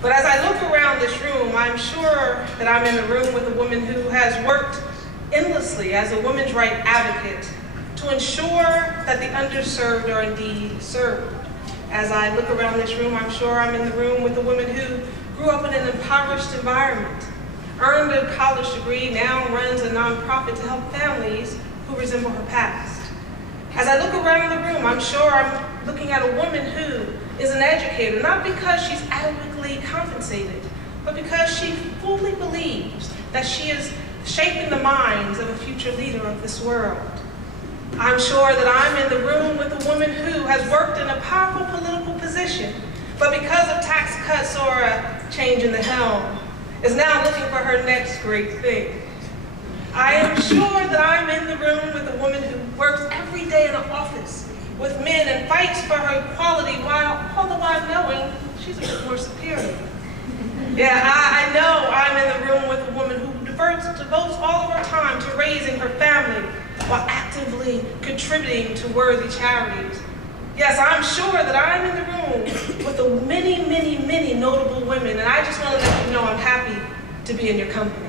But as I look around this room, I'm sure that I'm in the room with a woman who has worked endlessly as a women's rights advocate to ensure that the underserved are indeed served. As I look around this room, I'm sure I'm in the room with a woman who grew up in an impoverished environment, earned a college degree, now runs a nonprofit to help families who resemble her past. As I look around the room, I'm sure I'm looking at a woman who is an educator, not because she's adequately compensated, but because she fully believes that she is shaping the minds of a future leader of this world. I'm sure that I'm in the room with a woman who has worked in a powerful political position, but because of tax cuts or a change in the helm, is now looking for her next great thing. I am sure that I'm in the room with a woman who works every day in an office with men and fights for her equality all the while knowing she's a bit more superior. Yeah, I know I'm in the room with a woman who devotes all of her time to raising her family while actively contributing to worthy charities. Yes, I'm sure that I'm in the room with the many, many, many notable women, and I just want to let you know I'm happy to be in your company.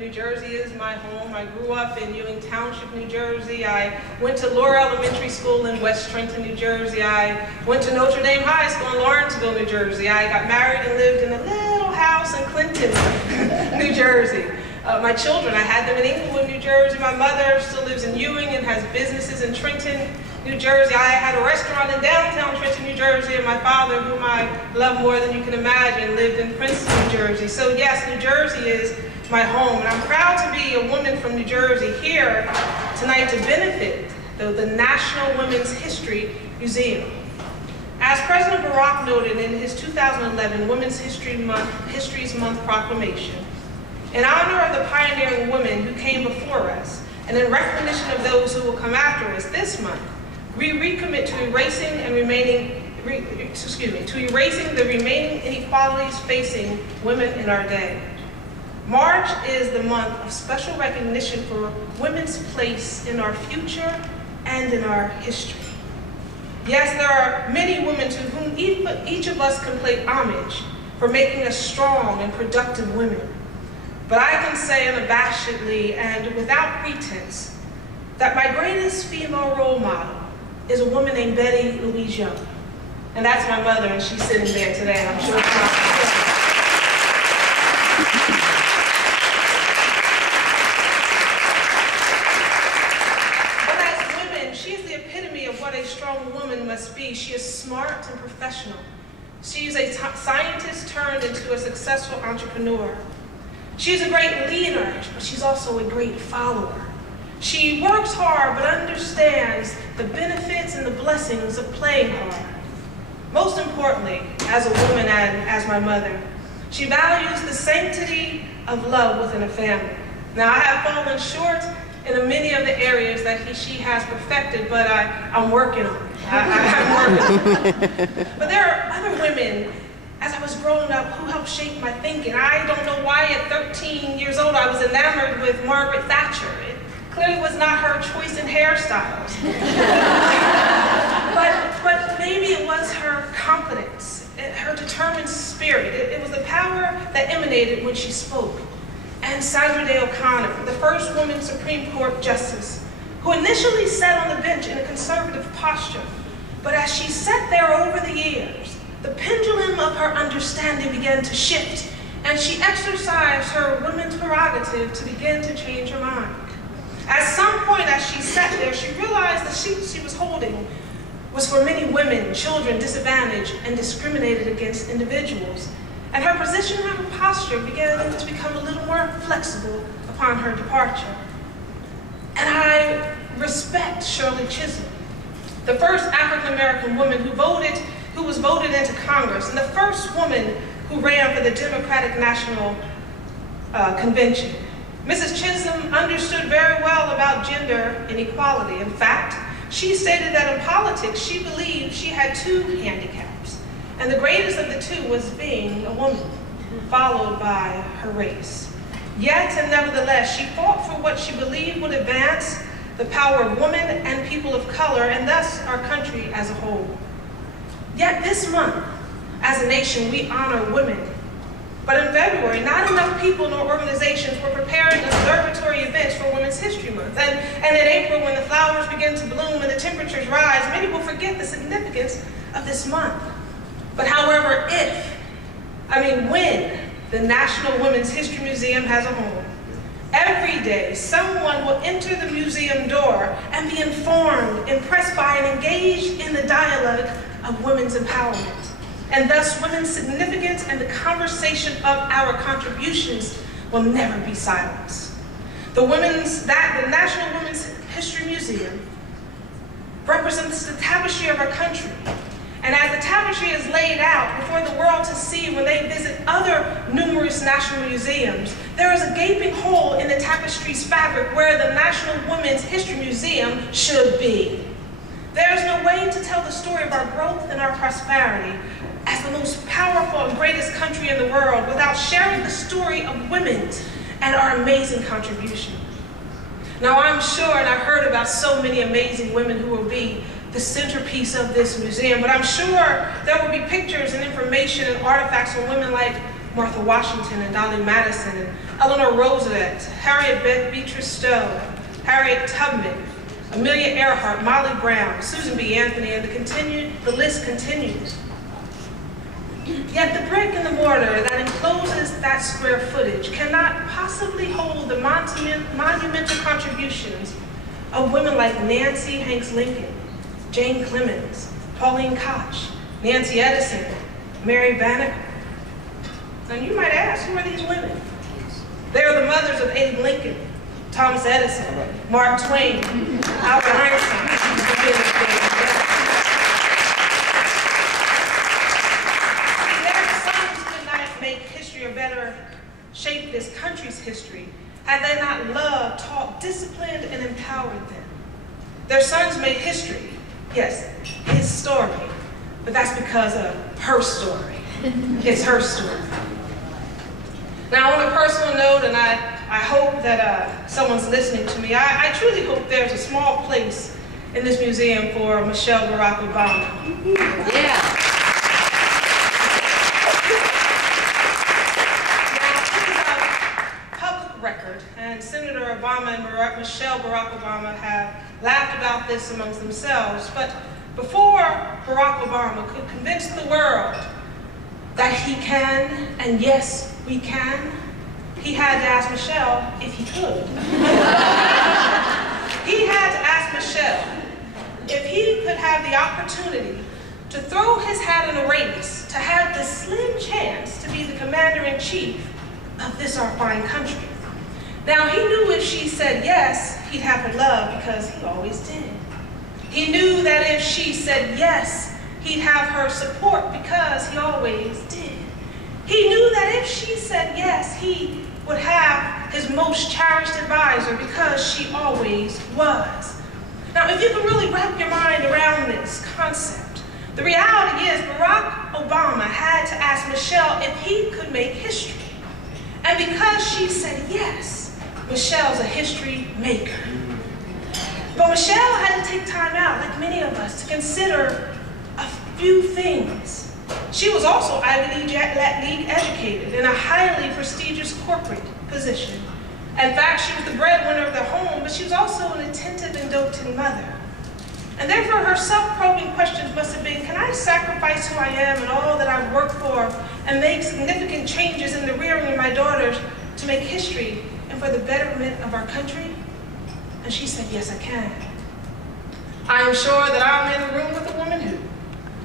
New Jersey is my home. I grew up in Ewing Township, New Jersey. I went to Laura Elementary School in West Trenton, New Jersey. I went to Notre Dame High School in Lawrenceville, New Jersey. I got married and lived in a little house in Clinton, New Jersey. My children, I had them in Englewood, New Jersey. My mother still lives in Ewing and has businesses in Trenton, New Jersey. I had a restaurant in downtown Trenton, New Jersey, and my father, whom I love more than you can imagine, lived in Princeton, New Jersey. So yes, New Jersey is my home, and I'm proud to be a woman from New Jersey here tonight to benefit the National Women's History Museum. As President Barack noted in his 2011 Women's History Month proclamation, in honor of the pioneering women who came before us, and in recognition of those who will come after us this month, we recommit to erasing the remaining inequalities facing women in our day. March is the month of special recognition for women's place in our future and in our history. Yes, there are many women to whom each of us can pay homage for making us strong and productive women. But I can say unabashedly and without pretense that my greatest female role model is a woman named Betty Louise Young. And that's my mother, and she's sitting there today, and I'm sure it's not. She is smart and professional. She is a scientist turned into a successful entrepreneur. She is a great leader, but she's also a great follower. She works hard, but understands the benefits and the blessings of playing hard. Most importantly, as a woman and as my mother, she values the sanctity of love within a family. Now, I have fallen short in many of the areas that she has perfected, but I'm working on it. I'm working. But there are other women, as I was growing up, who helped shape my thinking. I don't know why at 13 years old I was enamored with Margaret Thatcher. It clearly was not her choice in hairstyles. but maybe it was her confidence, her determined spirit. It was the power that emanated when she spoke. And Sandra Day O'Connor, the first woman Supreme Court Justice, who initially sat on the bench in a conservative posture, but as she sat there over the years, the pendulum of her understanding began to shift, and she exercised her women's prerogative to begin to change her mind. At some point as she sat there, she realized the seat she was holding was for many women, children, disadvantaged, and discriminated against individuals. And her position and her posture began to become a little more flexible upon her departure. And I respect Shirley Chisholm, the first African-American woman who was voted into Congress, and the first woman who ran for the Democratic National Convention. Mrs. Chisholm understood very well about gender inequality. In fact, she stated that in politics, she believed she had two handicaps, and the greatest of the two was being a woman, followed by her race. Yet and nevertheless, she fought for what she believed would advance the power of women and people of color, and thus our country as a whole. Yet this month, as a nation, we honor women. But in February, not enough people nor organizations were preparing observatory events for Women's History Month. And in April, when the flowers begin to bloom and the temperatures rise, many will forget the significance of this month. But however, when the National Women's History Museum has a home, every day someone will enter the museum door and be informed, impressed by, and engaged in the dialogue of women's empowerment. And thus, women's significance and the conversation of our contributions will never be silenced. The National Women's History Museum represents the tapestry of our country. And as the tapestry is laid out before the world to see when they visit other numerous national museums, there is a gaping hole in the tapestry's fabric where the National Women's History Museum should be. There is no way to tell the story of our growth and our prosperity as the most powerful and greatest country in the world without sharing the story of women and our amazing contribution. Now, I'm sure, and I've heard about so many amazing women who will be the centerpiece of this museum, but I'm sure there will be pictures and information and artifacts on women like Martha Washington and Dolly Madison and Eleanor Roosevelt, Harriet Beecher Stowe, Harriet Tubman, Amelia Earhart, Molly Brown, Susan B. Anthony, and the list continues. Yet the brick and the mortar that encloses that square footage cannot possibly hold the monumental contributions of women like Nancy Hanks Lincoln, Jane Clemens, Pauline Koch, Nancy Edison, Mary Banneker. And you might ask, who are these women? They are the mothers of Abe Lincoln, Thomas Edison, Mark Twain, Albert Einstein. Shaped this country's history had they not loved, taught, disciplined, and empowered them. Their sons made history, yes, his story, but that's because of her story. It's her story. Now, on a personal note, and I hope that someone's listening to me, I truly hope there's a small place in this museum for Michelle Barack Obama. Yeah. And Senator Obama and Michelle Barack Obama have laughed about this amongst themselves. But before Barack Obama could convince the world that he can, and yes, we can, he had to ask Michelle if he could. He had to ask Michelle if he could have the opportunity to throw his hat in a race, to have the slim chance to be the commander-in-chief of this our fine country. Now, he knew if she said yes, he'd have her love because he always did. He knew that if she said yes, he'd have her support because he always did. He knew that if she said yes, he would have his most cherished advisor because she always was. Now, if you can really wrap your mind around this concept, the reality is Barack Obama had to ask Michelle if he could make history. And because she said yes, Michelle's a history maker. But Michelle had to take time out, like many of us, to consider a few things. She was also Ivy League educated in a highly prestigious corporate position. In fact, she was the breadwinner of the home, but she was also an attentive and doting mother. And therefore, her self-probing questions must have been, can I sacrifice who I am and all that I've worked for and make significant changes in the rearing of my daughters to make history and for the betterment of our country? And she said, yes, I can. I am sure that I'm in a room with a woman who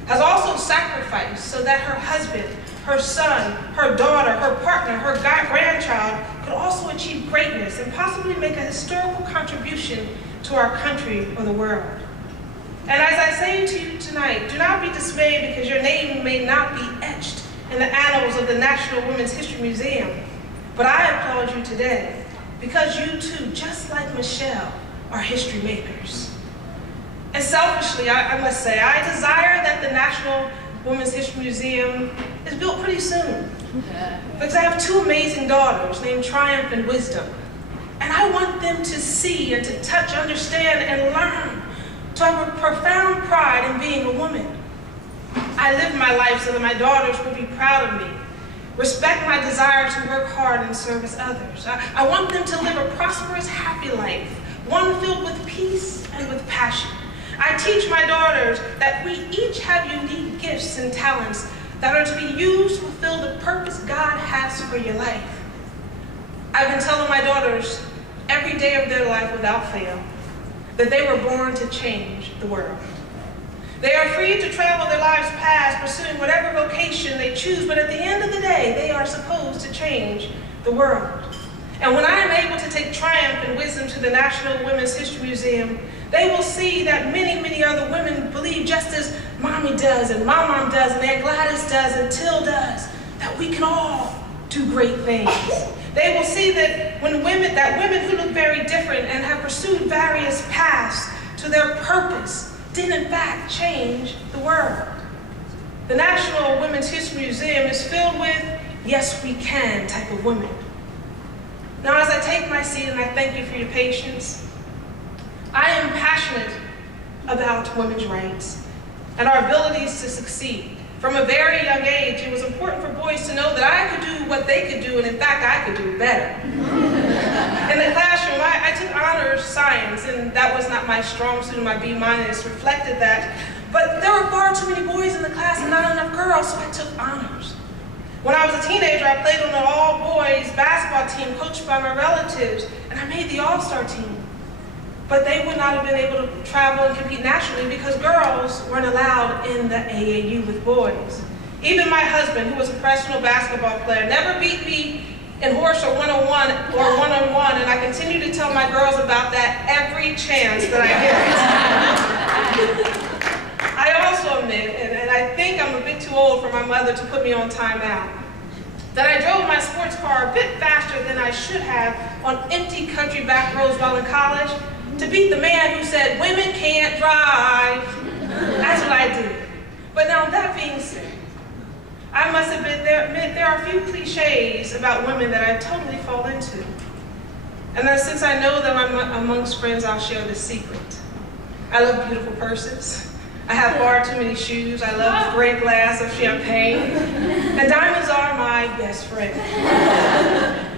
has also sacrificed so that her husband, her son, her daughter, her partner, her grandchild could also achieve greatness and possibly make a historical contribution to our country or the world. And as I say to you tonight, do not be dismayed because your name may not be etched in the annals of the National Women's History Museum. But I applaud you today because you too, just like Michelle, are history makers. And selfishly, I must say, I desire that the National Women's History Museum is built pretty soon. Because I have two amazing daughters named Triumph and Wisdom. And I want them to see and to touch, understand, and learn, to have a profound pride in being a woman. I live my life so that my daughters will be proud of me, respect my desire to work hard and service others. I want them to live a prosperous, happy life, one filled with peace and with passion. I teach my daughters that we each have unique gifts and talents that are to be used to fulfill the purpose God has for your life. I've been telling my daughters every day of their life without fail that they were born to change the world. They are free to travel their lives past, pursuing whatever vocation they choose, but at the end of the day, they are supposed to change the world. And when I am able to take Triumph and Wisdom to the National Women's History Museum, they will see that many, many other women believe just as Mommy does, and my mom does, and Aunt Gladys does, and Till does, that we can all do great things. They will see that women who look very different and have pursued various paths to their purpose did in fact change the world. The National Women's History Museum is filled with yes we can type of women. Now as I take my seat, and I thank you for your patience, I am passionate about women's rights and our abilities to succeed. From a very young age, it was important for boys to know that I could do what they could do, and in fact, I could do better. In the classroom, I took honors science, and that was not my strong suit, and my B- reflected that. But there were far too many boys in the class and not enough girls, so I took honors. When I was a teenager, I played on an all-boys basketball team coached by my relatives, and I made the all-star team. But they would not have been able to travel and compete nationally because girls weren't allowed in the AAU with boys. Even my husband, who was a professional basketball player, never beat me in horse or one-on-one, and I continue to tell my girls about that every chance that I get. I also admit, and I think I'm a bit too old for my mother to put me on timeout, that I drove my sports car a bit faster than I should have on empty country back roads while in college, to beat the man who said, women can't drive. That's what I did. But now that being said, I must admit there are a few cliches about women that I totally fall into. And that since I know that I'm amongst friends, I'll share this secret. I love beautiful purses. I have far too many shoes. I love a great glass of champagne. And diamonds are my best friend.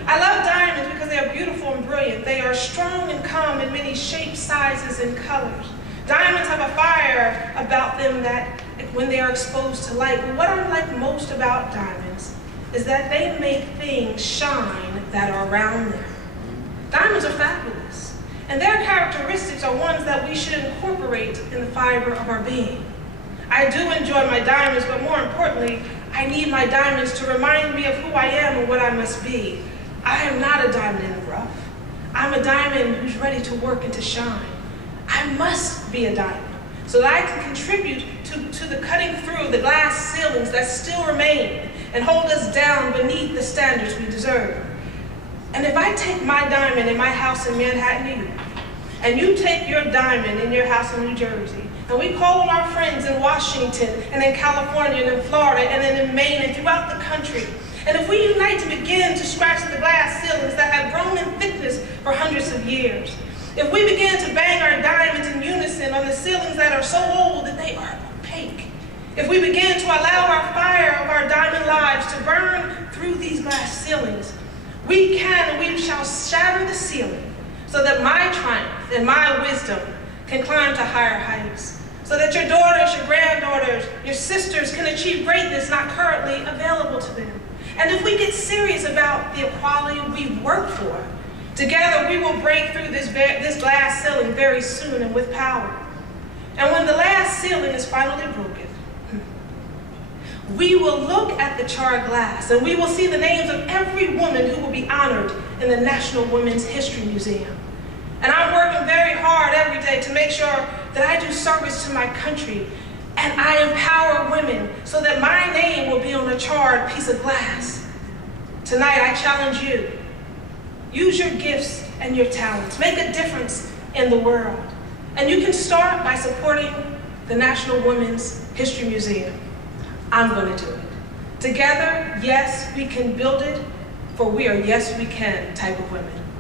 I love diamonds because they are beautiful and brilliant. They are strong and calm in many shapes, sizes, and colors. Diamonds have a fire about them that when they are exposed to light. But what I like most about diamonds is that they make things shine that are around them. Diamonds are fabulous, and their characteristics are ones that we should incorporate in the fiber of our being. I do enjoy my diamonds, but more importantly, I need my diamonds to remind me of who I am and what I must be. I am not a diamond in the rough. I'm a diamond who's ready to work and to shine. I must be a diamond so that I can contribute to the cutting through the glass ceilings that still remain and hold us down beneath the standards we deserve. And if I take my diamond in my house in Manhattan, New York, and you take your diamond in your house in New Jersey, and we call on our friends in Washington and in California and in Florida and then in Maine and throughout the country, and if we unite to begin to scratch the glass ceilings that have grown in thickness for hundreds of years, if we begin to bang our diamonds in unison on the ceilings that are so old that they are opaque, if we begin to allow our fire of our diamond lives to burn through these glass ceilings, we can and we shall shatter the ceiling so that my triumph and my wisdom can climb to higher heights, so that your daughters, your granddaughters, your sisters can achieve greatness not currently available to them. And if we get serious about the equality we work for, together we will break through this glass ceiling very soon and with power. And when the last ceiling is finally broken, we will look at the charred glass and we will see the names of every woman who will be honored in the National Women's History Museum. And I'm working very hard every day to make sure that I do service to my country and I empower women so that my name will be on a charred piece of glass. Tonight, I challenge you. Use your gifts and your talents. Make a difference in the world. And you can start by supporting the National Women's History Museum. I'm going to do it. Together, yes, we can build it, for we are yes we can type of women.